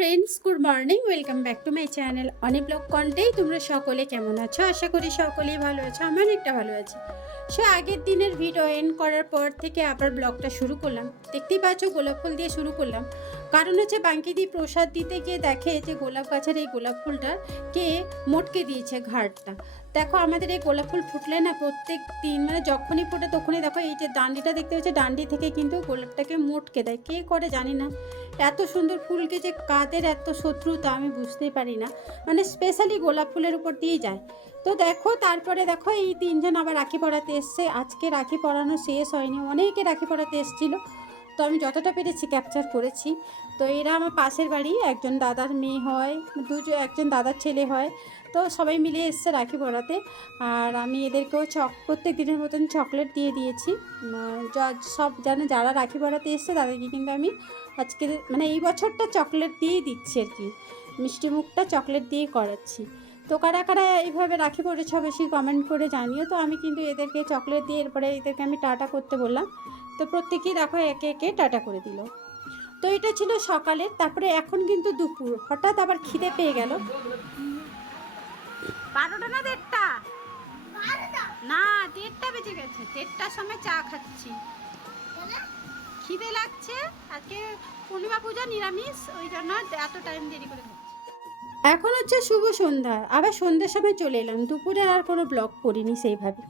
Friends, good morning. Welcome back to my channel অনেক blog কন্টেই। তোমরা সকলে কেমন আছো? আশা করি সকলেই ভালো আছো আমি অনেকটা ভালো আছি। সে, আগের দিনের ভিডিও এন্ড করার পর থেকে আবার ব্লগটা শুরু করলাম। দেখতেই পাচ্ছ, গোলাপ ফুল দিয়ে শুরু করলাম। কারণ হচ্ছে বাঙ্কিদি প্রসাদ দিতে গিয়ে দেখে যে গোলাপ গাছের এই গোলাপ ফুলটা কে মোটকে দিয়েছে ঘাটটা। দেখো আমাদের এই গোলাপ ফুল ফুটলে না প্রত্যেক দিন মানে যখনই ফোটে তখনই দেখো এই যে ডান্ডিটা দেখতে পাচ্ছি ডান্ডি থেকে কিন্তু গোলাপটাকে মোটকে দেয়। কে করে জানি না। এত সুন্দর ফুলকে যে কাদের এত শত্রুতা আমি বুঝতেই পারি না। মানে স্পেশালি গোলাপ ফুলের উপর দিয়েই যায়। তো দেখো তারপরে দেখো এই তিনজন আবার রাখি পড়াতে এসছে। আজকে রাখি পড়ানো শেষ হয়নি। অনেকে রাখি পড়াতে এসেছিল। তো আমি যতটা পেরেছি ক্যাপচার করেছি। তো এরা আমার পাশের বাড়ি, একজন দাদার মেয়ে হয়, দুজন, একজন দাদার ছেলে হয়। তো সবাই মিলে এসছে রাখি পড়াতে আর আমি এদেরকেও চক, প্রত্যেক দিনের মতন চকলেট দিয়ে দিয়েছি। সব জানে যারা রাখি পড়াতে এসছে তাদেরকে কিন্তু আমি আজকে মানে এই বছরটা চকলেট দিয়েই দিচ্ছি আর কি। মিষ্টি মুখটা চকলেট দিয়েই করাচ্ছি। তো কারা কারা এইভাবে রাখি পড়েছ বেশি কমেন্ট করে জানিও। তো আমি কিন্তু এদেরকে চকলেট দিয়ে এরপরে এদেরকে আমি টাটা করতে বললাম। তো প্রত্যেকেই দেখো একে একে টাটা করে দিল। তো এটা ছিল সকালের তারপরে এখন কিন্তু দুপুর। হঠাৎ আবার খিদে পেয়ে গেল। বারোটা না দেড়টা? না দেড়টা বেজে গেছে। দেড়টার সময় চা খাচ্ছি। খিদে লাগছে আজকে পূর্ণিমা পূজা নিরামিষ ওই জন্য এত টাইম দেরি করে এখন হচ্ছে শুভ সন্ধ্যা। আবার সন্ধ্যের সময় চলে এলাম। দুপুরে আর কোনো ব্লগ করিনি সেইভাবে।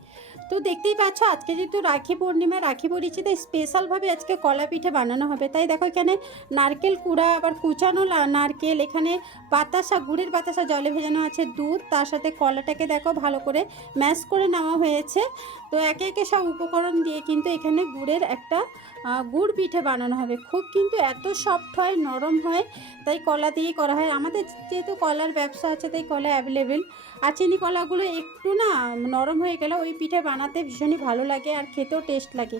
তো দেখতেই পাচ্ছ, আজকে যেহেতু রাখি পূর্ণিমা, রাখি পড়েছি তাই স্পেশালভাবে আজকে কলা পিঠে বানানো হবে। তাই দেখো এখানে নারকেল কুড়া, আবার কুচানো নারকেল, এখানে বাতাসা, গুড়ের বাতাসা জলে ভেজানো আছে দুধ, তার সাথে কলাটাকে দেখো ভালো করে ম্যাশ করে নেওয়া হয়েছে। তো একে একে সব উপকরণ দিয়ে কিন্তু এখানে গুড়ের একটা গুড় পিঠে বানানো হবে। খুব কিন্তু এত সফট হয়, নরম হয়, তাই কলা দিয়েই করা হয়। আমাদের যেহেতু কলার ব্যবসা আছে, তাই কলা অ্যাভেলেবেল আর চিনি কলাগুলো একটু না নরম হয়ে গেলে ওই পিঠে বানাতে ভীষণই ভালো লাগে আর খেতেও টেস্ট লাগে।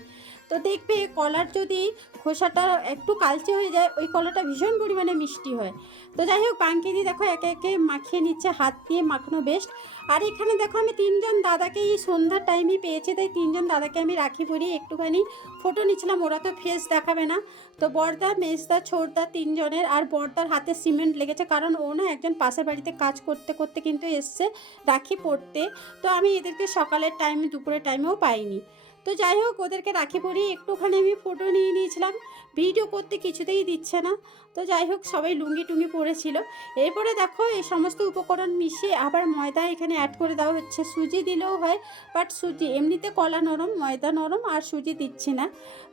তো দেখবে কলার যদি খোসাটা একটু কালচে হয়ে যায়, ওই কলাটা ভীষণ পরিমাণে মিষ্টি হয়। তো যাই হোক পাঙ্কিদি দেখো একে একে মাখিয়ে নিচ্ছে, হাত দিয়ে মাখানো বেস্ট আর এখানে দেখো আমি তিনজন দাদাকে এই সন্ধ্যার টাইমই পেয়েছি, তাই তিনজন দাদাকে আমি রাখি পরিয়ে একটুখানি ফটো নিচ্ছিলাম, ওরা তো ফেস দেখাবে না। তো বর্দা, মেজদা, ছোটদা তিনজনের, আর বর্দার হাতে সিমেন্ট লেগেছে, কারণ ও না একজন পাশের বাড়িতে কাজ করতে করতে কিন্তু এসছে রাখি পড়তে তো আমি এদেরকে সকালের টাইমে দুপুরের টাইমেও পাইনি। তো যাই হোক, ওদেরকে রাখি পরিয়ে একটুখানি আমি ফটো নিয়ে নিয়েছিলাম। ভিডিও করতে কিছুতেই দিচ্ছে না। তো যাই হোক, সবাই লুঙ্গি টুঙ্গি পরেছিল। এরপরে দেখো, এই সমস্ত উপকরণ মিশিয়ে আবার ময়দা এখানে অ্যাড করে দেওয়া হচ্ছে। সুজি দিলেও হয় বাট সুজি, এমনিতে কলা নরম, ময়দা নরম, আর সুজি দিচ্ছি না।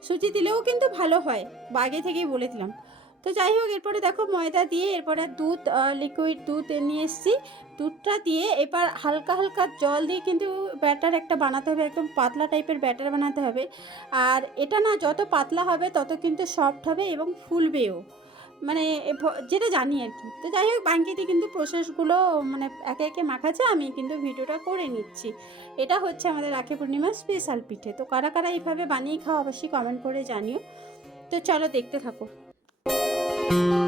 সুজি দিলেও কিন্তু ভালো হয় বাগে থেকেই বলে দিলাম। তো যাই হোক, এরপরে দেখো ময়দা দিয়ে এরপরে দুধ লিকুইড দুধ নিয়ে এসেছি। দুধটা দিয়ে এবার হালকা হালকা জল দিয়ে কিন্তু ব্যাটার একটা বানাতে হবে, একদম পাতলা টাইপের ব্যাটার বানাতে হবে। আর এটা না যত পাতলা হবে তত কিন্তু সফট হবে এবং ফুলবেও। মানে যেটা জানি আর কি। তো যাই হোক, বাঙ্কিতে কিন্তু প্রসেসগুলো মানে একে একে মাখাচ্ছে, আমি কিন্তু ভিডিওটা করে নিচ্ছি। এটা হচ্ছে আমাদের রাখি পূর্ণিমার স্পেশাল পিঠে। তো কারা কারা এইভাবে বানিয়ে খাওয়া অবশ্যই কমেন্ট করে জানিও। তো চলো দেখতে থাকো। এরপর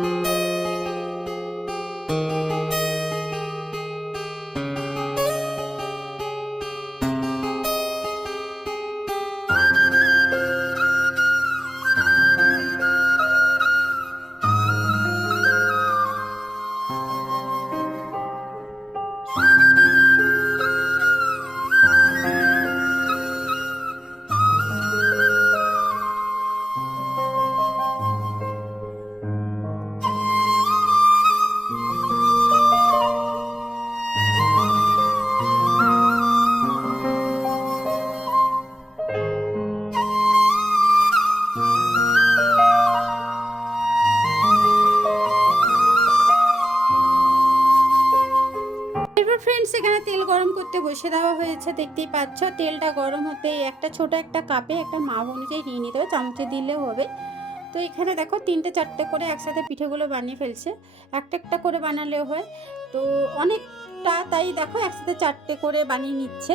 ফ্রেন্ডস এখানে তেল গরম করতে বসে দেওয়া হয়েছে। দেখতেই পাচ্ছ, তেলটা গরম হতে একটা ছোট একটা কাপে একটা মাপ অনুযায়ী নিয়ে নিতে হবে, চামচে দিলেও হবে। তো এখানে দেখো, তিনটে চারটে করে একসাথে পিঠেগুলো বানিয়ে ফেলছে। একটা একটা করে বানালেও হয়। তো অনেকটা তাই দেখো, একসাথে চারটে করে বানিয়ে নিচ্ছে।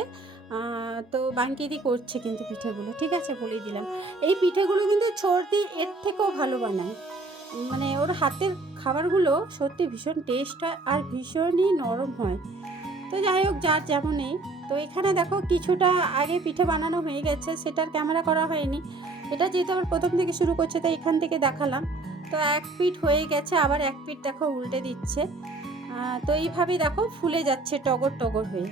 তো বাঙ্কিদি করছে কিন্তু পিঠেগুলো, ঠিক আছে? বলে দিলাম। এই পিঠেগুলো কিন্তু সর্দি এর থেকেও ভালো বানায়। মানে ওর হাতের খাবারগুলো সত্যি ভীষণ টেস্ট হয় আর ভীষণই নরম হয়। তো যাই হোক, যার যেমনই। তো এখানে দেখো কিছুটা আগে পিঠে বানানো হয়ে গেছে, সেটার ক্যামেরা করা হয়নি। এটা যেহেতু আবার প্রথম থেকে শুরু করছে, তাই এখান থেকে দেখালাম। তো এক পিঠ হয়ে গেছে, আবার এক পিঠ দেখো উল্টে দিচ্ছে। তো এইভাবেই দেখো ফুলে যাচ্ছে টগর টগর হয়ে।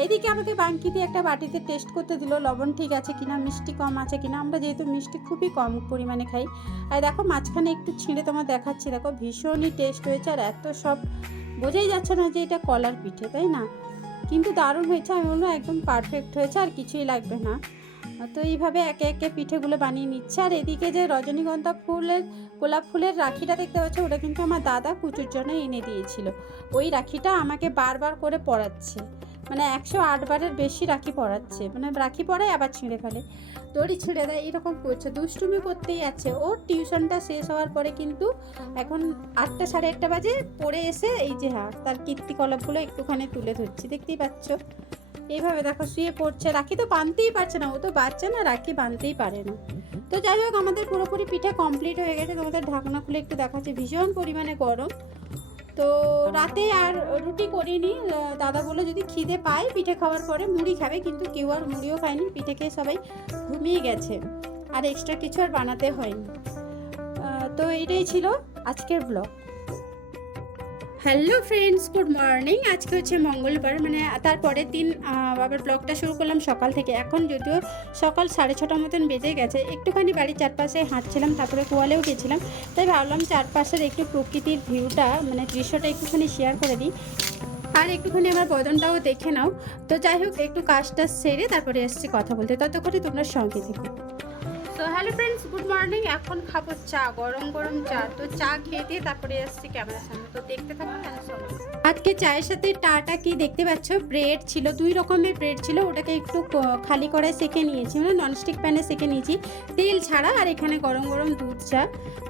এইদিকে আমাকে বাঙ্কি দিয়ে একটা বাটিতে টেস্ট করতে দিল, লবণ ঠিক আছে কিনা, মিষ্টি কম আছে কিনা। আমরা যেহেতু মিষ্টি খুবই কম পরিমাণে খাই। আর দেখো মাঝখানে একটু ছিঁড়ে তোমার দেখাচ্ছি, দেখো ভীষণই টেস্ট হয়েছে আর এত সব বোঝাই যাচ্ছে না যে এটা কলার পিঠে, তাই না? কিন্তু দারুণ হয়েছে, আমি বললাম একদম পারফেক্ট হয়েছে, আর কিছুই লাগবে না। তো এইভাবে একে একে পিঠেগুলো বানিয়ে নিচ্ছে। আর এদিকে যে রজনীগন্ধা ফুলের, গোলাপ ফুলের রাখিটা দেখতে পাচ্ছ, ওটা কিন্তু আমার দাদা কুচুর জন্য এনে দিয়েছিল। ওই রাখিটা আমাকে বারবার করে পরাচ্ছে। মানে একশো আট বারের বেশি রাখি পড়াচ্ছে মানে রাখি পড়ায় আবার ছিঁড়ে ফেলে। দড়ি ছিঁড়ে দেয়, এরকম করছে। দুষ্টুমি করতেই আছে। ওর টিউশনটা শেষ হওয়ার পরে কিন্তু এখন আটটা সাড়ে আটটা বাজে। পড়ে এসে এই যে হ্যাঁ তার কীর্তিকলাপগুলো একটুখানি তুলে ধরছি। দেখতেই পাচ্ছ? এইভাবে দেখো, শুয়ে পড়ছে। রাখি তো বাঁধতেই পারছে না। ও তো বাচ্চা না, রাখি বাঁধতেই পারে না। তো যাই হোক, আমাদের পুরোপুরি পিঠা কমপ্লিট হয়ে গেছে। তোমাদের ঢাকনা খুলে একটু দেখাচ্ছে। ভীষণ পরিমাণে গরম। তো রাতে আর রুটি করিনি। দাদা বলে যদি খিদে পায়, পিঠে খাওয়ার পরে মুড়ি খাবে, কিন্তু কেউ আর মুড়িও খায়নি, পিঠে খেয়ে সবাই ঘুমিয়ে গেছে। আর এক্সট্রা কিছু আর বানাতে হয়নি। তো এটাই ছিল আজকের blog hello friends, good morning. আজকে হচ্ছে মঙ্গলবার মানে তারপরের দিন আবার ব্লগটা শুরু করলাম সকাল থেকে। এখন যদিও সকাল সাড়ে ছটার মতন বেজে গেছে, একটুখানি বাড়ির চারপাশে হাঁটছিলাম, তারপরে কোয়ালেও গেছিলাম। তাই ভাবলাম চারপাশের একটু প্রকৃতির ভিউটা মানে দৃশ্যটা একটুখানি শেয়ার করে দিই। আর একটুখানি আমার বদনটাও দেখে নাও। তো যাই হোক, একটু কাজটা সেরে তারপরে এসছি কথা বলতে। ততক্ষণে তোমরা সঙ্গে থেকো। তো হ্যালো ফ্রেন্ডস গুড মর্নিং এখন খাব চা, গরম গরম চা। তো চা খেয়ে দিয়ে তারপরে এসছি ক্যামেরার সামনে। তো দেখতে থাকো আজকে চায়ের সাথে টাটা কি দেখতে পাচ্ছ? ব্রেড ছিল, দুই রকমের ব্রেড ছিল। ওটাকে একটু খালি কড়াই সেকে নিয়েছি। মানে ননস্টিক প্যানে সেকে নিয়েছি। তেল ছাড়া আর এখানে গরম গরম দুধ চা।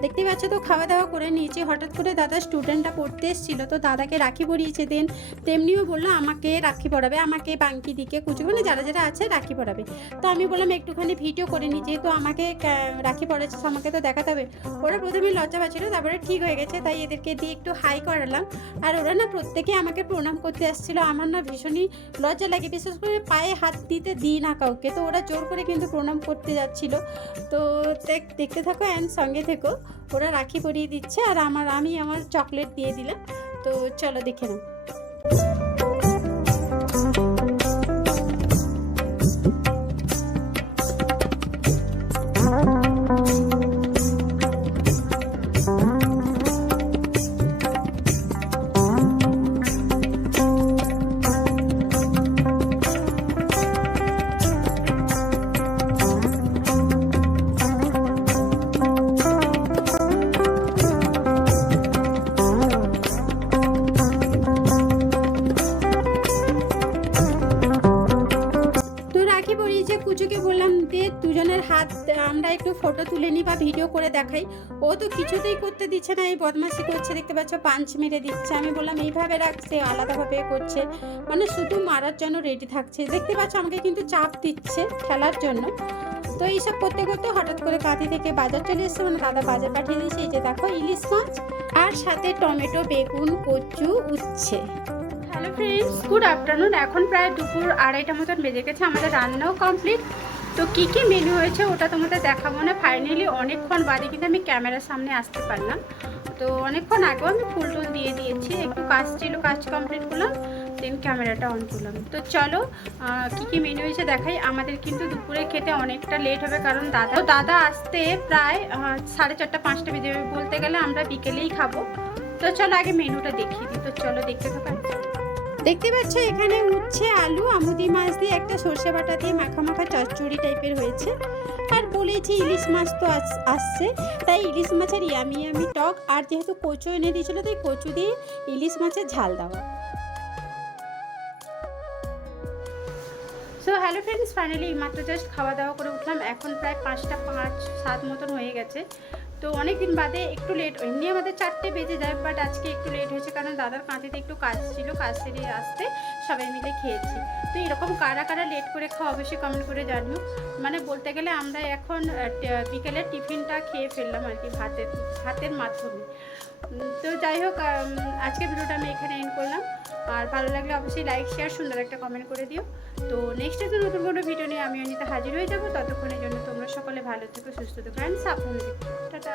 দেখতে পাচ্ছ তো, খাওয়া দাওয়া করে নিয়েছি। হঠাৎ করে দাদা স্টুডেন্টটা পড়তে এসেছিল। তো দাদাকে রাখি পরিয়েছে দেন। তেমনিও বলল, আমাকে রাখি পড়াবে। আমাকে বাঙ্কি দিকে কুচু মানে যারা যারা আছে, রাখি পড়াবে। তো আমি বললাম, একটুখানি ভিডিও করে নিই যেহেতু আমাকে কা- রাখি পড়াচ্ছে আমাকে তো দেখাতে হবে। ওরা প্রথমে লজ্জা পাচ্ছিল, তারপরে ঠিক হয়ে গেছে, তাই এদেরকে দিয়ে একটু হাই করালাম। আর ওরা না প্রত্যেকে আমাকে প্রণাম করতে আসছিল, আমার না ভীষণই লজ্জা লাগে, বিশেষ করে পায়ে হাত দিতে দিই না কাউকে। তো ওরা জোর করে কিন্তু প্রণাম করতে যাচ্ছিল। তো দেখ- দেখতে থাকো অ্যান্ড সঙ্গে থেকো। ওরা রাখি পরিয়ে দিচ্ছে, আর আমার, আমি আমার চকলেট দিয়ে দিলাম। তো চলো দেখে নাও। কুচুকে বললাম দে দুজনের হাত, আমরা একটু ফটো তুলে নিই বা ভিডিও করে দেখাই। ও তো কিছুতেই করতে দিচ্ছে না, এই বদমাশি করছে, দেখতে পাচ্ছ পাঞ্চ মেরে দিচ্ছে। আমি বললাম, এইভাবে রাখছে, আলাদাভাবে করছে। মানে শুধু মারার জন্য রেডি থাকছে। দেখতে পাচ্ছ, আমাকে কিন্তু চাপ দিচ্ছে খেলার জন্য। তো এইসব করতে করতে হঠাৎ করে কাঁথি থেকে বাজার চলে এসছে। মানে দাদা বাজার পাঠিয়ে দিয়েছে। এই যে দেখো, ইলিশ মাছ আর সাথে টমেটো, বেগুন, কচু উচ্ছে। হ্যালো ফ্রেন্ডস গুড আফটারনুন এখন প্রায় দুপুর আড়াইটা মতন বেজে গেছে। আমাদের রান্নাও কমপ্লিট তো কী কী মেনু হয়েছে ওটা তোমাদের দেখাবো না। ফাইনালি অনেকক্ষণ বাদে কিন্তু আমি ক্যামেরার সামনে আসতে পারলাম। তো অনেকক্ষণ আগেও আমি ফুল টুল দিয়ে দিয়েছি। একটু কাজ ছিল, কাজ কমপ্লিট করলাম দেন ক্যামেরাটা অন করলাম। তো চলো কী কী মেনু হয়েছে দেখাই। আমাদের কিন্তু দুপুরে খেতে অনেকটা লেট হবে কারণ দাদা দাদা আসতে প্রায় সাড়ে চারটা, পাঁচটা বেজে বলতে গেলে আমরা বিকেলেই খাব। তো চলো আগে মেনুটা দেখিয়ে দিই। তো চলো দেখতে থাকো। দেখতে পাচ্ছ, এখানে উচ্ছে আলু, আমুদি মাছ দিয়ে একটা সর্ষে বাটা দিয়ে মাখা মাখা চচ্চড়ি টাইপের হয়েছে। আর বলেছি ইলিশ মাছ তো আস- আসছে, তাই ইলিশ মাছের ইয়ামি ইয়ামি টক। আর যেহেতু কচু এনে দিয়েছিল, তাই কচু দিয়ে ইলিশ মাছের ঝাল দেওয়া। সো হ্যালো ফ্রেন্ডস ফাইনালি মাত্র জাস্ট খাওয়া দাওয়া করে উঠলাম। এখন প্রায় পাঁচটা পাঁচ, সাত মতন হয়ে গেছে। তো অনেক দিন বাদে একটু লেট এমনি আমাদের চারটে বেজে যায় বাট আজকে একটু লেট হয়েছে কারণ দাদার কাঁথিতে একটু কাজ ছিল, কাজ সেরে আসতে সবাই মিলে খেয়েছি। তো এরকম কারা কারা লেট করে খাওয়া অবশ্যই কমেন্ট করে জানিও। মানে বলতে গেলে আমরা এখন বিকেলের টিফিনটা খেয়ে ফেললাম আর কি ভাতের ভাতের মাধ্যমে। তো যাই হোক আজকে ভিডিওটা আমি এখানে এন্ড করলাম। আর ভালো লাগলে অবশ্যই লাইক শেয়ার সুন্দর একটা কমেন্ট করে দিও। তো নেক্সট তো নতুন কোনো ভিডিও নিয়ে আমি অনিতা হাজির হয়ে যাব। ততক্ষণের জন্য তোমরা সকলে ভালো থেকো, সুস্থ থেকো অ্যান্ড সাবধানে টাটা।